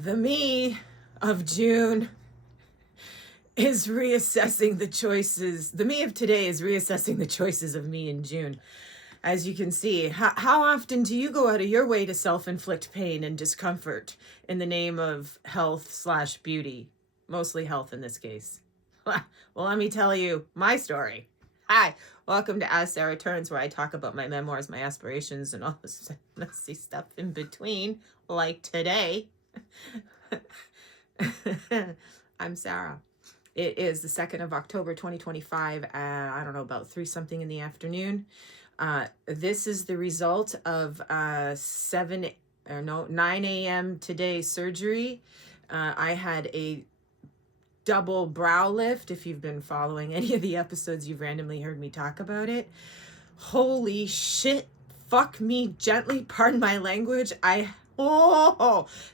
The me of June is reassessing the choices. The me of today is reassessing the choices of me in June. As you can see, how often do you go out of your way to self-inflict pain and discomfort in the name of health/beauty? Mostly health in this case. Well, let me tell you my story. Hi, welcome to As Sarah Turns, where I talk about my memoirs, my aspirations, and all this messy stuff in between, like today. I'm Sarah. It is the 2nd of October, 2025, and I don't know, about 3-something in the afternoon. This is the result of 9 a.m. today surgery. I had a double brow lift. If you've been following any of the episodes, you've randomly heard me talk about it. Holy shit. Fuck me gently. Pardon my language.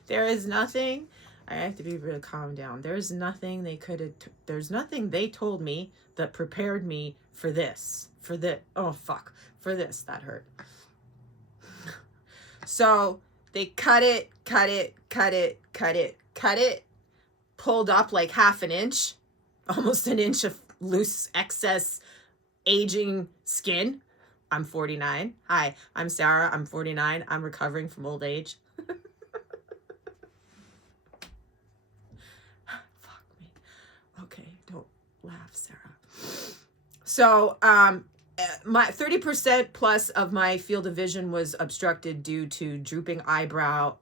There is nothing. I have to be really calm down. There's nothing there's nothing they told me that prepared me for this. For this. That hurt. So they cut it, pulled up like half an inch, almost an inch of loose excess aging skin. I'm 49. Hi, I'm Sarah. I'm 49. I'm recovering from old age. Fuck me. Okay, don't laugh, Sarah. So, my 30% plus of my field of vision was obstructed due to drooping eyebrow,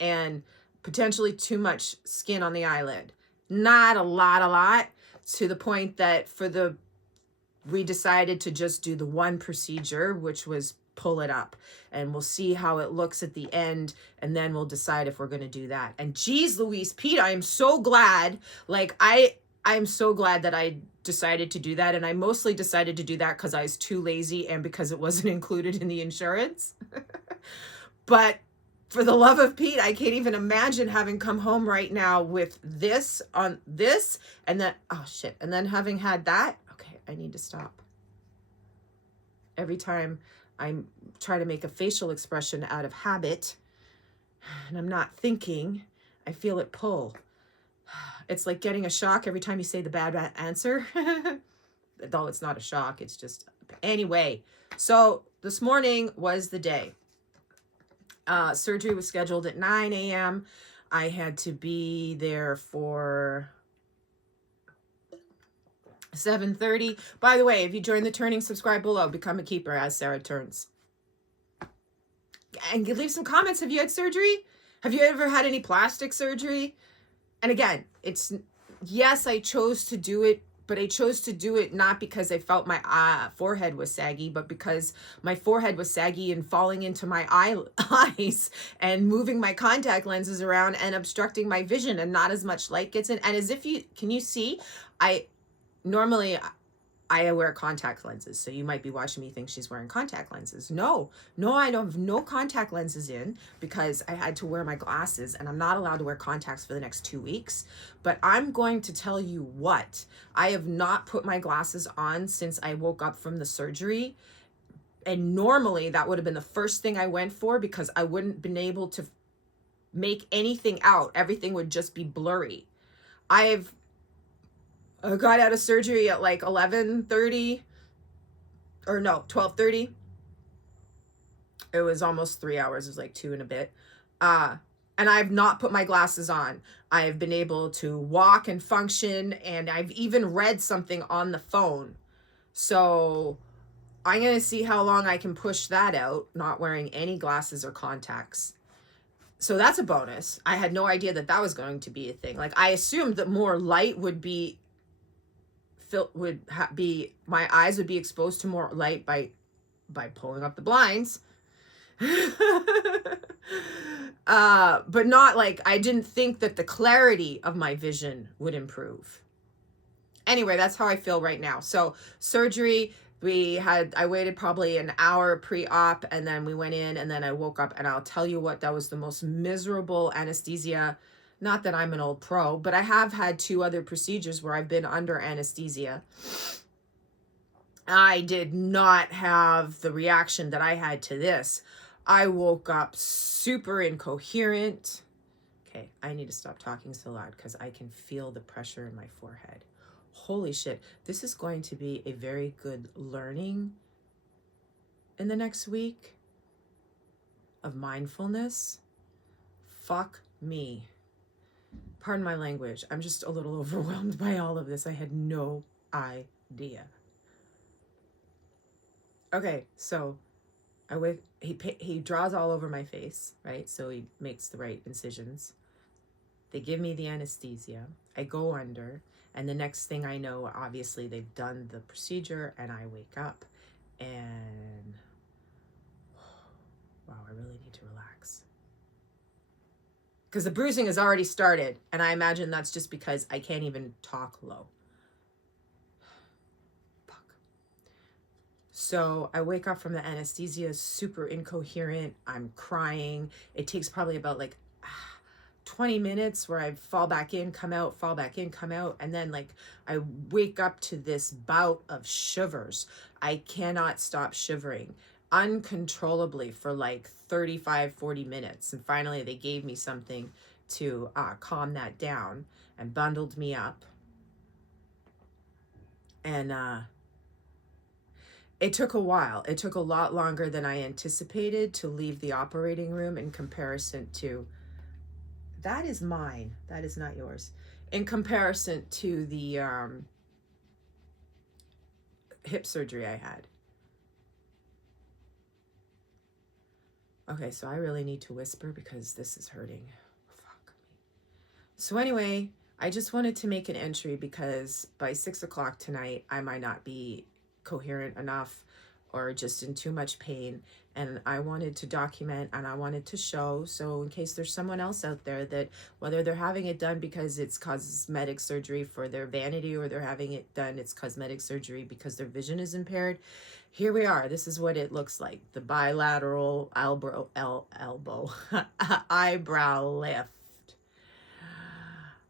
and potentially too much skin on the eyelid. Not a lot, to the point that we decided to just do the one procedure, which was pull it up, and we'll see how it looks at the end, and then we'll decide if we're going to do that. And geez Louise, Pete, I am so glad, I'm so glad that I decided to do that. And I mostly decided to do that because I was too lazy and because it wasn't included in the insurance. But for the love of Pete, I can't even imagine having come home right now with this on this and then, oh shit. And then having had that, okay, I need to stop. Every time I try to make a facial expression out of habit and I'm not thinking, I feel it pull. It's like getting a shock every time you say the bad answer. Though it's not a shock, it's just... Anyway, so this morning was the day. Surgery was scheduled at 9 a.m. I had to be there for 7:30. By the way, if you join the Turning, subscribe below. Become a keeper, As Sarah Turns. And leave some comments. Have you had surgery? Have you ever had any plastic surgery? And again, yes, I chose to do it, but I chose to do it not because I felt my forehead was saggy, but because my forehead was saggy and falling into my eyes and moving my contact lenses around and obstructing my vision, and not as much light gets in. And as if can you see, normally I wear contact lenses, so you might be watching me think she's wearing contact lenses. No, I don't have no contact lenses in because I had to wear my glasses, and I'm not allowed to wear contacts for the next 2 weeks. But I'm going to tell you what, I have not put my glasses on since I woke up from the surgery. And normally that would have been the first thing I went for because I wouldn't been able to make anything out. Everything would just be blurry. I got out of surgery at like 11:30 or no, 12:30. It was almost 3 hours. It was like 2 and a bit. And I've not put my glasses on. I've been able to walk and function, and I've even read something on the phone. So I'm going to see how long I can push that out, not wearing any glasses or contacts. So that's a bonus. I had no idea that was going to be a thing. Like, I assumed that more light would be my eyes would be exposed to more light by pulling up the blinds. But not like, I didn't think that the clarity of my vision would improve. Anyway, that's how I feel right now. So surgery, I waited probably an hour pre-op, and then we went in, and then I woke up, and I'll tell you what, that was the most miserable anesthesia. Not that I'm an old pro, but I have had 2 other procedures where I've been under anesthesia. I did not have the reaction that I had to this. I woke up super super incoherent. Okay, I need to stop talking so loud because I can feel the pressure in my forehead. Holy shit, this is going to be a very good learning in the next week of mindfulness. Fuck me. Pardon my language. I'm just a little overwhelmed by all of this. I had no idea. Okay, so he draws all over my face, right? So he makes the right incisions. They give me the anesthesia. I go under, and the next thing I know, obviously they've done the procedure, and I wake up, and wow, I really need to relax. Because the bruising has already started, and I imagine that's just because I can't even talk low. Fuck. So I wake up from the anesthesia, super incoherent. I'm crying. It takes probably about like 20 minutes where I fall back in, come out, fall back in, come out. And then like I wake up to this bout of shivers. I cannot stop shivering uncontrollably for like 35, 40 minutes. And finally they gave me something to calm that down and bundled me up. And it took a while. It took a lot longer than I anticipated to leave the operating room in comparison to... That is mine. That is not yours. In comparison to the hip surgery I had. Okay, so I really need to whisper because this is hurting. Fuck me. So anyway, I just wanted to make an entry because by 6 o'clock tonight, I might not be coherent enough or just in too much pain. And I wanted to document and I wanted to show. So in case there's someone else out there that whether they're having it done because it's cosmetic surgery for their vanity or they're having it done, it's cosmetic surgery because their vision is impaired. Here we are. This is what it looks like. The bilateral elbow eyebrow lift.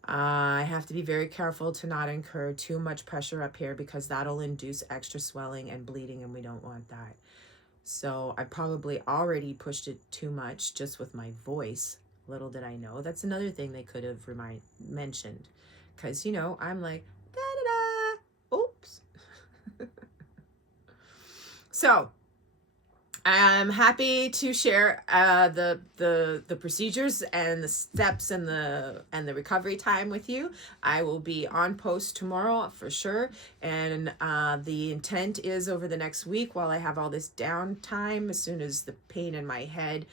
I have to be very careful to not incur too much pressure up here because that'll induce extra swelling and bleeding, and we don't want that. So I probably already pushed it too much just with my voice. Little did I know. That's another thing they could have mentioned. Because, you know, I'm like, da-da-da. Oops. So I'm happy to share the procedures and the steps and the recovery time with you. I will be on post tomorrow for sure, and the intent is over the next week while I have all this downtime. As soon as the pain in my head,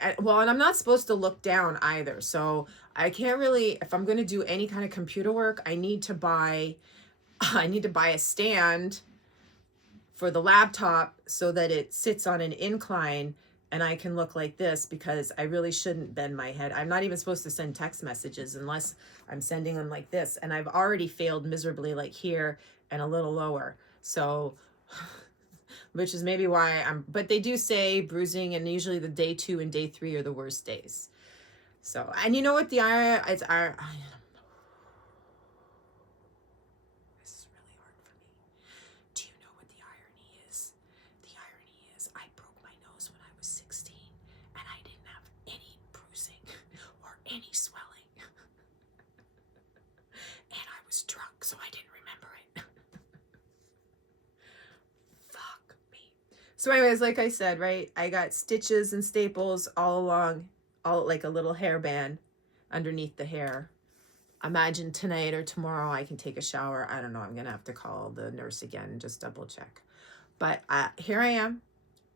and I'm not supposed to look down either, so I can't really. If I'm going to do any kind of computer work, I need to buy a stand for the laptop so that it sits on an incline and I can look like this because I really shouldn't bend my head. I'm not even supposed to send text messages unless I'm sending them like this. And I've already failed miserably like here and a little lower. So, which is maybe why but they do say bruising and usually the day 2 and day 3 are the worst days. So, and you know what any swelling and I was drunk, so I didn't remember it. Fuck me. So anyways, like I said, right, I got stitches and staples all along, all like a little hairband underneath the hair. Imagine tonight or tomorrow I can take a shower. I don't know, I'm gonna have to call the nurse again and just double check. But here I am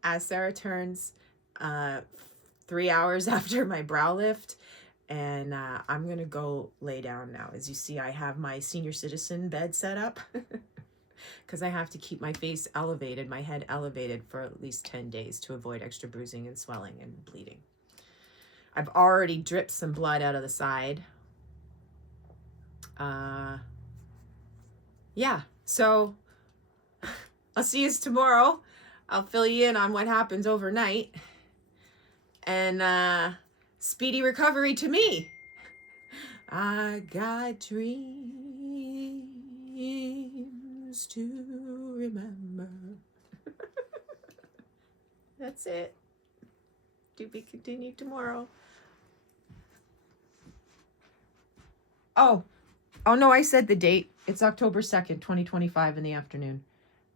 as Sarah turns 3 hours after my brow lift. And I'm going to go lay down now. As you see, I have my senior citizen bed set up because I have to keep my face elevated, my head elevated for at least 10 days to avoid extra bruising and swelling and bleeding. I've already dripped some blood out of the side. Yeah, so I'll see you tomorrow. I'll fill you in on what happens overnight. And speedy recovery to me. I got dreams to remember. That's it. To be continued tomorrow. Oh no, I said the date. It's October 2nd, 2025 in the afternoon.